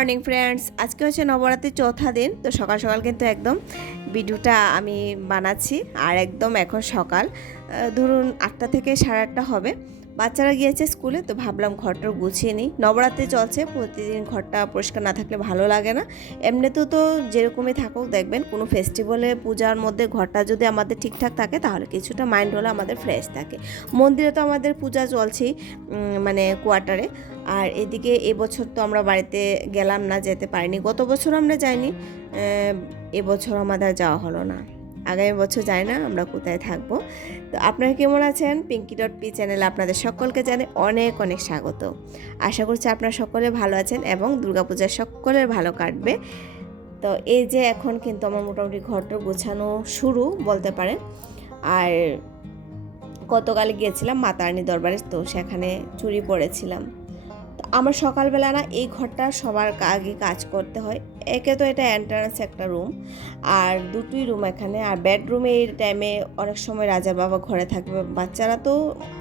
Morning friends, আজকে হচ্ছে নবরাত্রির চৌথা দিন। তো সকাল সকাল কিন্তু একদম ভিডিওটা আমি বানাচ্ছি। আর একদম এখন সকাল ধরুন 8টা থেকে 8:30 হবে। বাচ্চারা গিয়েছে স্কুলে, তো ভাবলাম ঘরটা গুছিয়ে নিই। নবরাত্রি চলছে, প্রতিদিন ঘরটা পরিষ্কার না থাকলে ভালো লাগে না। এমনিতেও তো যেরকমই থাকুক, দেখবেন কোনো ফেস্টিভ্যালে পূজার মধ্যে ঘরটা যদি আমাদের ঠিকঠাক থাকে তাহলে কিছুটা মাইন্ড হলে আমাদের ফ্রেশ থাকে। মন্দিরে তো আমাদের পূজা চলছেই, মানে কোয়ার্টারে। আর এদিকে এবছর তো আমরা বাড়িতে গেলাম না, যেতে পারিনি। গত বছর আমরা যাইনি, এবছর আমাদের যাওয়া হলো না। আগামী বছর যাই না আমরা কোথায় থাকবো। তো আপনারা কেমন আছেন? পিঙ্কি.পি চ্যানেলে আপনাদের সকলকে জানাই অনেক অনেক স্বাগত। আশা করছি আপনারা সকলে ভালো আছেন এবং দুর্গাপূজার সকলের ভালো কাটবে। তো এই যে এখন কিন্তু আমার মোটামুটি ঘরটা গোছানো শুরু বলতে পারেন। আর গতকাল গিয়েছিলাম মাতারানী দরবারে, তো সেখানে চুরি পড়েছিলাম। আমার সকালবেলা না এই ঘরটা সবার আগে কাজ করতে হয়। একে তো এটা এন্ট্রান্স একটা রুম, আর দুটোই রুম এখানে। আর বেডরুমে এই টাইমে অনেক সময় রাজার বাবা ঘরে থাকবে। বাচ্চারা তো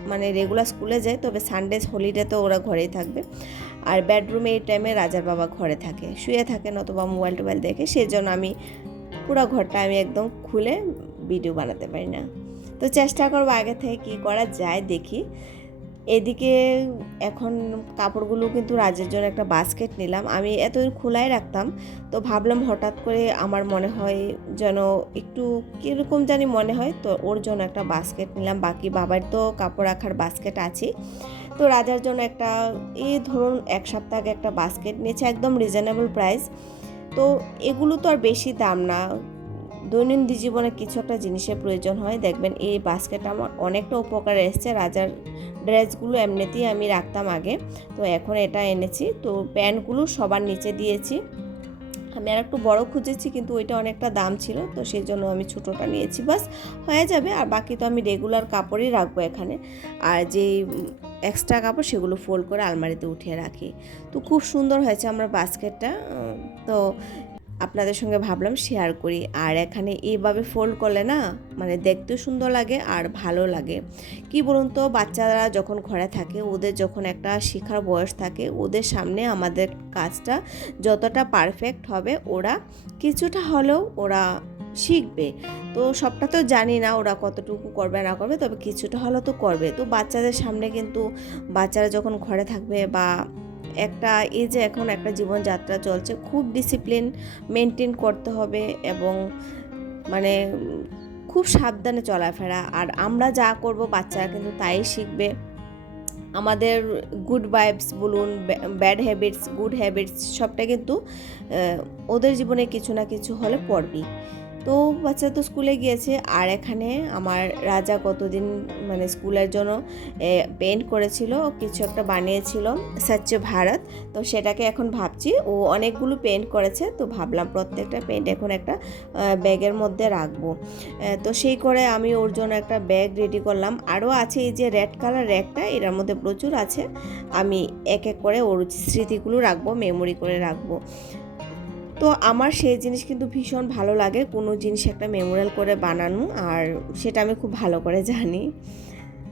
মানে রেগুলার স্কুলে যায়, তবে সানডে হলিডে তো ওরা ঘরেই থাকবে। আর বেডরুমে এই টাইমে রাজার বাবা ঘরে থাকে, শুয়ে থাকে, নতুবা মোবাইল টোবাইল দেখে। সেই জন্য আমি পুরো ঘরটা আমি একদম খুলে ভিডিও বানাতে পারি না। তো চেষ্টা করবো আগে থেকে কী করা যায় দেখি। এদিকে এখন কাপড়গুলো কিন্তু রাজের জন্য একটা বাস্কেট নিলাম। আমি এতদিন খোলাই রাখতাম, তো ভাবলাম হঠাৎ করে আমার মনে হয় যেন একটু কীরকম জানি মনে হয়, তো ওর জন্য একটা বাস্কেট নিলাম। বাকি বাবার তো কাপড় রাখার বাস্কেট আছে, তো রাজার জন্য একটা এই ধরুন 1 সপ্তাহ আগে একটা বাস্কেট নিয়েছে, একদম রিজনেবল প্রাইস। তো এগুলো তো আর বেশি দাম না, দৈনন্দিন জীবনে কিছু একটা জিনিসের প্রয়োজন হয়। দেখবেন এই বাস্কেট আমার অনেকটা উপকারে এসেছে। রাজার ড্রেসগুলো এমনিতেই আমি রাখতাম আগে, তো এখন এটা এনেছি। তো প্যান্টগুলো সবার নিচে দিয়েছি। আমি আর একটু বড় খুঁজেছি, কিন্তু ওইটা অনেকটা দাম ছিল, তো সেই জন্য আমি ছোটোটা নিয়েছি, বাস হয়ে যাবে। আর বাকি তো আমি রেগুলার কাপড়ই রাখবো এখানে। আর যে এক্সট্রা কাপড় সেগুলো ফোল্ড করে আলমারিতে উঠিয়ে রাখি। তো খুব সুন্দর হয়েছে আমার বাস্কেটটা, তো আপনাদের সঙ্গে ভাবলাম শেয়ার করি। আর এখানে এইভাবে ফোল্ড করলে না মানে দেখতেও সুন্দর লাগে আর ভালো লাগে। কি বলুন তো, বাচ্চারা যখন ঘরে থাকে, ওদের যখন একটা শেখার বয়স থাকে, ওদের সামনে আমাদের কাজটা যতটা পারফেক্ট হবে, ওরা কিছুটা হলেও ওরা শিখবে। তো সবটা তো জানি না ওরা কতটুকু করবে না করবে, তবে কিছুটা হলেও তো করবে। তো বাচ্চাদের সামনে কিন্তু বাচ্চারা যখন ঘরে থাকবে, বা একটা এই যে এখন একটা জীবনযাত্রা চলছে, খুব ডিসিপ্লিন মেনটেন করতে হবে এবং মানে খুব সাবধানে চলাফেরা। আর আমরা যা করব বাচ্চারা কিন্তু তাই শিখবে। আমাদের গুড ভাইবস বলুন, ব্যাড হ্যাবিটস, গুড হ্যাবিটস, সবটা কিন্তু ওদের জীবনে কিছু না কিছু হলে পড়বি। তো বাচ্চা তো স্কুলে গিয়েছে। আর এখানে আমার রাজা কতদিন মানে স্কুলের জন্য পেন্ট করেছিল, কিছু একটা বানিয়েছিল স্বচ্ছ ভারত, তো সেটাকে এখন ভাবছি। ও অনেকগুলো পেন্ট করেছে, তো ভাবলাম প্রত্যেকটা পেন্ট এখন একটা ব্যাগের মধ্যে রাখবো। তো সেই করে আমি ওর জন্য একটা ব্যাগ রেডি করলাম। আরও আছে এই যে রেড কালার র্যাকটা, এটার মধ্যে প্রচুর আছে। আমি এক এক করে ওর স্মৃতিগুলো রাখবো, মেমোরি করে রাখবো। তো আমার সেই জিনিস কিন্তু ভীষণ ভালো লাগে, কোনো জিনিস একটা মেমোরিয়াল করে বানানো, আর সেটা আমি খুব ভালো করে জানি।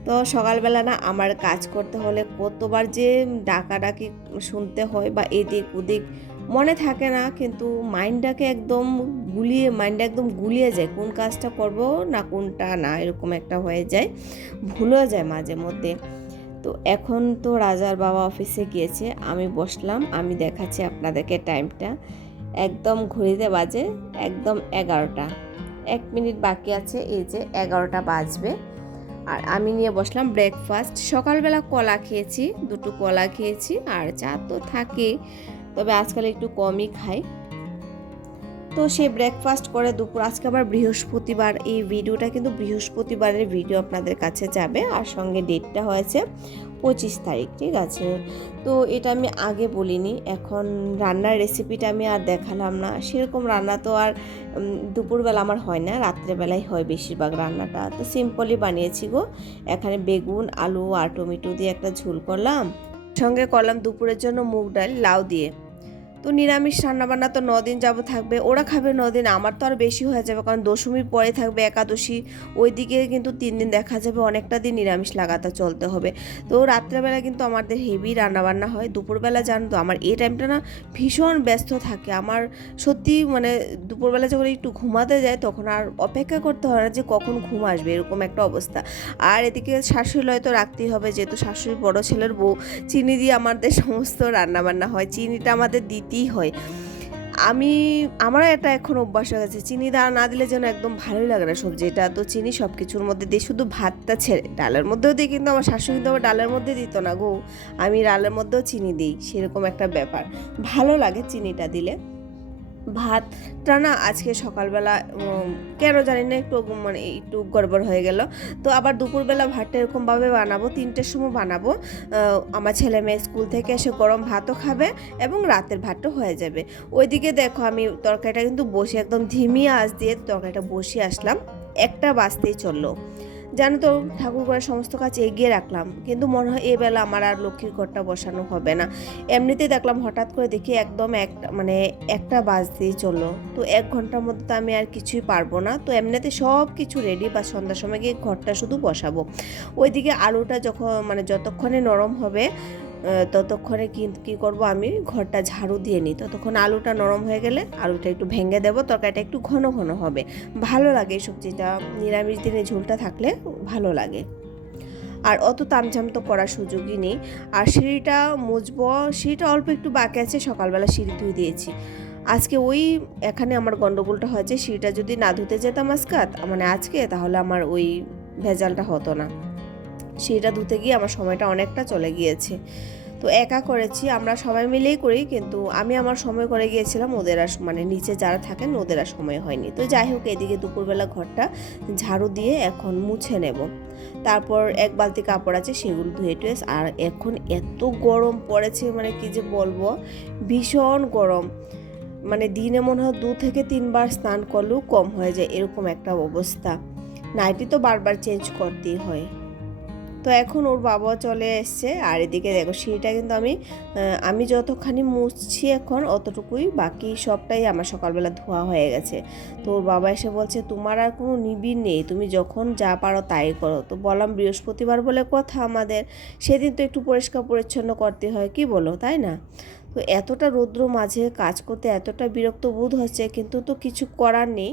তো সকালবেলা না আমার কাজ করতে হলে কতবার যে ডাকাডাকি শুনতে হয়, বা এদিক ওদিক মনে থাকে না, কিন্তু মাইন্ডটা একদম গুলিয়ে যায়, কোন কাজটা করব না কোনটা না, এরকম একটা হয়ে যায়, ভুলেও যায় মাঝে মধ্যে। তো এখন তো রাজার বাবা অফিসে গিয়েছে, আমি বসলাম, আমি দেখাচ্ছি আপনাদেরকে টাইমটা। একদম ঘড়িতে বাজে একদম 11টা, 1 মিনিট বাকি আছে, এই যে 11টা বাজবে। আর আমি নিয়ে বসলাম ব্রেকফাস্ট। সকালবেলা কলা খেয়েছি, 2টো কলা খেয়েছি, আর চা তো থাকে, তবে আজকাল একটু কমই খাই। তো সেই ব্রেকফাস্ট করে দুপুর, আজকে আবার বৃহস্পতিবার, এই ভিডিওটা কিন্তু বৃহস্পতিবারের ভিডিও আপনাদের কাছে যাবে। আর সঙ্গে ডেটটা হয়েছে 25 তারিখ, ঠিক আছে। তো এটা আমি আগে বলিনি, এখন রান্নার রেসিপিটা আমি আর দেখালাম না। সেরকম রান্না তো আর দুপুরবেলা আমার হয় না, রাত্রেবেলায় হয় বেশিরভাগ রান্নাটা। তো সিম্পলই বানিয়েছি গো। এখানে বেগুন, আলু আর টমেটো দিয়ে একটা ঝোল করলাম, সঙ্গে করলাম দুপুরের জন্য মুগ ডাল লাউ দিয়ে। তো নিরামিষ রান্নাবান্না তো 9 দিন যাবো থাকবে, ওরা খাবে 9 দিন, আমার তো আর বেশি হয়ে যাবে, কারণ দশমীর পরে থাকবে একাদশী, ওইদিকে কিন্তু 3 দিন দেখা যাবে, অনেকটা দিন নিরামিষ লাগাতার চলতে হবে। তো রাত্রেবেলা কিন্তু আমাদের হেভি রান্নাবান্না হয়। দুপুরবেলা জানো তো আমার এই টাইমটা না ভীষণ ব্যস্ত থাকে, আমার সত্যি মানে দুপুরবেলা যখন একটু ঘুমাতে যায় তখন আর অপেক্ষা করতে হয় না যে কখন ঘুম আসবে, এরকম একটা অবস্থা। আর এদিকে শাশুড়ি তো রাখতেই হবে, যেহেতু শাশুড়ি বড় ছেলের বউ, চিনি দিয়ে আমাদের সমস্ত রান্নাবান্না হয়, চিনিটা আমাদের দিতেই হয়। আমারও এটা এখন অভ্যাস হয়ে গেছে, চিনি না দিলে যেন একদম ভালোই লাগে না সবজিটা। তো চিনি সব কিছুর মধ্যে দিই, শুধু ভাতটা ছেড়ে, ডালের মধ্যেও দিই, কিন্তু আমার শাশুড়ি কিন্তু আবার ডালের মধ্যে দিত না গো, আমি ডালের মধ্যেও চিনি দিই, সেরকম একটা ব্যাপার, ভালো লাগে চিনিটা দিলে। ভাতটা না আজকে সকালবেলা কেন জানি না একটু মানে একটু গড়বড় হয়ে গেল। তো আবার দুপুরবেলা ভাতটা এরকমভাবে বানাবো, 3টের সময় বানাবো, আমার ছেলে মেয়ে স্কুল থেকে এসে গরম ভাতও খাবে এবং রাতের ভাতও হয়ে যাবে। ওইদিকে দেখো আমি তরকারিটা কিন্তু বসে একদম ধিমি আঁচ দিয়ে তরকারিটা বসিয়ে আসলাম, 1টা বাজতেই চললো। জানো তো ঠাকুর ঘরের সমস্ত কাজ এগিয়ে রাখলাম, কিন্তু মনে হয় এবেলা আমার আর লক্ষ্মীর ঘরটা বসানো হবে না। এমনিতেই দেখলাম হঠাৎ করে দেখি একদম মানে 1টা বাজতেই চললো। তো 1 ঘন্টার মধ্যে তো আমি আর কিছুই পারবো না, তো এমনিতে সব কিছু রেডি, বা সন্ধ্যার সময় গিয়ে ঘরটা শুধু বসাবো। ওইদিকে আলুটা যতক্ষণে নরম হবে ততক্ষণে কী করব, আমি ঘরটা ঝাড়ু দিয়ে নিই, ততক্ষণ আলুটা নরম হয়ে গেলে আলুটা একটু ভেঙে দেবো, তরকারিটা একটু ঘন ঘন হবে, ভালো লাগে এই সবজিটা, নিরামিষ দিনে ঝোলটা থাকলে ভালো লাগে। আর অত তামঝাম তো করার সুযোগই নেই। আর সিঁড়িটা মুছবো, সিঁড়িটা অল্প একটু বাকি আছে, সকালবেলা সিঁড়ি ধুয়ে দিয়েছি। আজকে এখানে আমার গন্ডগোলটা হয়েছে, সিঁড়িটা যদি না ধুতে যেতাম আজকে, তাহলে আমার ওই ভেজালটা হতো না। সিঁড়িটা ধুতে গিয়ে আমার সময়টা অনেকটা চলে গিয়েছে। তো একা করেছি, আমরা সবাই মিলেই করি, কিন্তু আমি আমার সময় করে গিয়েছিলাম, ওদের আর নিচে যারা থাকেন ওদের আর সময় হয়নি। তো যাই হোক, এদিকে দুপুরবেলা ঘরটা ঝাড়ু দিয়ে এখন মুছে নেব, তারপর 1 বালতি কাপড় আছে সেগুলো ধুয়ে টুয়ে। আর এখন এত গরম পড়েছে, কি যে বলবো, ভীষণ গরম, দিনে মনে হয় 2 থেকে 3 বার স্নান করলেও কম হয়ে যায়, এরকম একটা অবস্থা। নাইটি তো বারবার চেঞ্জ করতেই হয়। তো এখন ওর বাবা চলে এসছে, আর এদিকে দেখো সিঁড়িটা কিন্তু আমি যতখানি মুছছি এখন অতটুকুই, বাকি সবটাই আমার সকালবেলা ধোয়া হয়ে গেছে। তো ওর বাবা এসে বলছে তোমার আর কোনো নিবিড় নেই, তুমি যখন যা পারো তাই করো। তো বললাম বৃহস্পতিবার বলে কথা, আমাদের সেদিন তো একটু পরিষ্কার পরিচ্ছন্ন করতে হয়, কি বলো, তাই না? তো এতটা রৌদ্র মাঝে কাজ করতে এতটা বিরক্ত বোধ হচ্ছে, কিন্তু তো কিছু করার নেই।